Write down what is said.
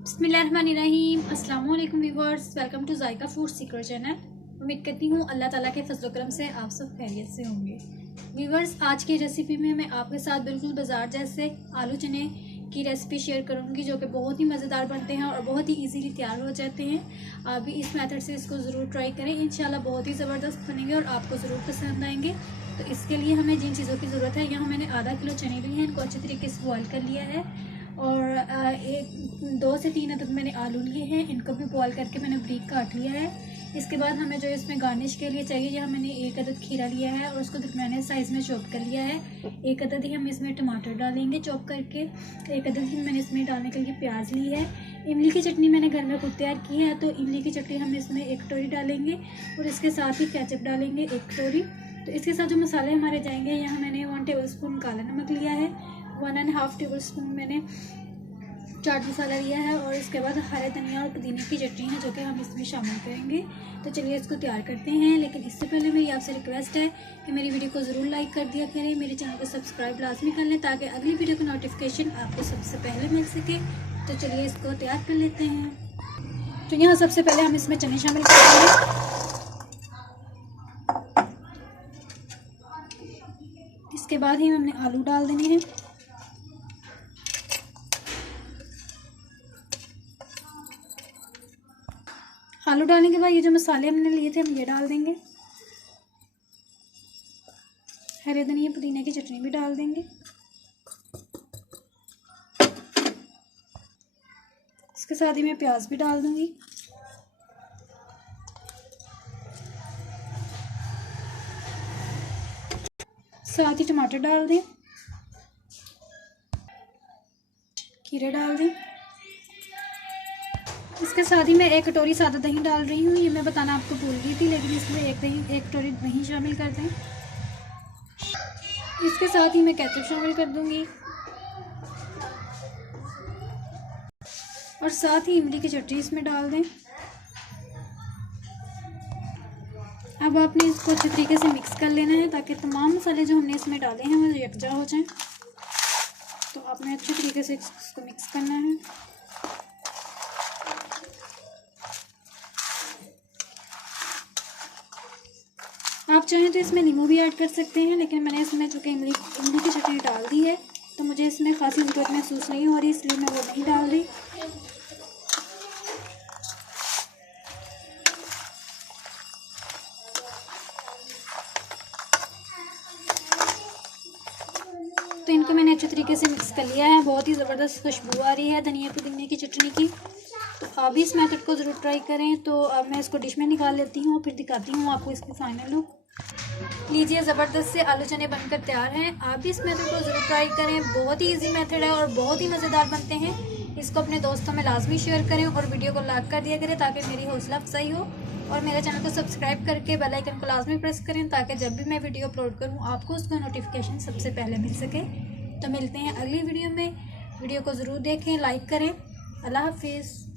बिस्मिल्लाहिर्रहमानिर्रहीम। अस्सलाम वालेकुम viewers, welcome to Zaika food secret channel. उम्मीद करती हूँ अल्लाह ताला के फजल करम से आप सब खैरियत से होंगे। व्यूअर्स, आज की रेसिपी में मैं आपके साथ बिल्कुल बाजार जैसे आलू चने की रेसिपी शेयर करूँगी, जो कि बहुत ही मज़ेदार बनते हैं और बहुत ही इजीली तैयार हो जाते हैं। आप भी इस मेथड से इसको ज़रूर ट्राई करें, इंशाल्लाह बहुत ही ज़बरदस्त बनेंगे और आपको ज़रूर पसंद आएंगे। तो इसके लिए हमें जिन चीज़ों की ज़रूरत है, यहाँ मैंने आधा किलो चने लिए हैं, इनको अच्छे तरीके से बॉयल कर लिया है और 2 से 3 अदद मैंने आलू लिए हैं, इनको भी बॉयल करके मैंने ब्रीक काट लिया है। इसके बाद हमें जो इसमें गार्निश के लिए चाहिए, यहाँ मैंने 1 अदद खीरा लिया है और उसको दरमियाने साइज़ में चॉप कर लिया है। 1 अदद ही हम इसमें टमाटर डालेंगे चॉप करके। 1 अदद ही मैंने इसमें डालने के लिए प्याज ली है। इमली की चटनी मैंने घर में खुद तैयार की है, तो इमली की चटनी हम इसमें 1 कटोरी डालेंगे और इसके साथ ही केचप डालेंगे 1 कटोरी। तो इसके साथ जो मसाले हमारे जाएंगे, यहाँ मैंने 1 टेबल स्पून काला नमक लिया है, 1.5 टेबल स्पून मैंने चाट मसाला लिया है और इसके बाद हरे धनिया और पुदीने की चटनी है, जो कि हम इसमें शामिल करेंगे। तो चलिए इसको तैयार करते हैं। लेकिन इससे पहले मेरी आपसे रिक्वेस्ट है कि मेरी वीडियो को ज़रूर लाइक कर दिया करें, मेरे चैनल को सब्सक्राइब लाजमी कर लें, ताकि अगली वीडियो की नोटिफिकेशन आपको सबसे पहले मिल सके। तो चलिए इसको तैयार कर लेते हैं। तो यहाँ सबसे पहले हम इसमें चने शामिल करेंगे। इसके बाद ही हमने आलू डाल देने हैं। आलू डालने के बाद ये जो मसाले हमने लिए थे, हम ये डाल देंगे। हरे धनिया पुदीने की चटनी भी डाल देंगे। इसके साथ ही मैं प्याज भी डाल दूंगी। साथ ही टमाटर डाल दें, खीरे डाल दें। इसके साथ ही मैं 1 कटोरी सादा दही डाल रही हूँ। ये मैं बताना आपको भूल गई थी, लेकिन इसमें 1 कटोरी दही शामिल कर दें। इसके साथ ही मैं केचप शामिल कर दूंगी और साथ ही इमली की चटनी इसमें डाल दें। अब आपने इसको अच्छे तरीके से मिक्स कर लेना है, ताकि तमाम मसाले जो हमने इसमें डाले हैं वो यकजा हो जाएं। तो आपने अच्छे तरीके से इसको मिक्स करना है। आप चाहें तो इसमें नींबू भी ऐड कर सकते हैं, लेकिन मैंने इसमें चूँकि इमली की चटनी डाल दी है, तो मुझे इसमें खासी ज़रूरत महसूस नहीं हो रही, इसलिए मैं वो नहीं डाल रही। तो इनको मैंने अच्छे तरीके से मिक्स कर लिया है। बहुत ही ज़बरदस्त खुशबू आ रही है धनिया पुदीने की चटनी की। तो आप भी इस मेथड को ज़रूर ट्राई करें। तो अब मैं इसको डिश में निकाल लेती हूँ, फिर दिखाती हूँ आपको इसकी फाइनल लुक। लीजिए, ज़बरदस्त से आलू चने बनकर तैयार हैं। आप भी इस मेथड को ज़रूर ट्राई करें। बहुत ही इजी मेथड है और बहुत ही मज़ेदार बनते हैं। इसको अपने दोस्तों में लाजमी शेयर करें और वीडियो को लाइक कर दिया करें, ताकि मेरी हौसला अफजाई हो। और मेरे चैनल को सब्सक्राइब करके बेल आइकन को लाजमी प्रेस करें, ताकि जब भी मैं वीडियो अपलोड करूँ आपको उसका नोटिफिकेशन सबसे पहले मिल सके। तो मिलते हैं अगली वीडियो में। वीडियो को ज़रूर देखें, लाइक करें। अल्लाह हाफिज़।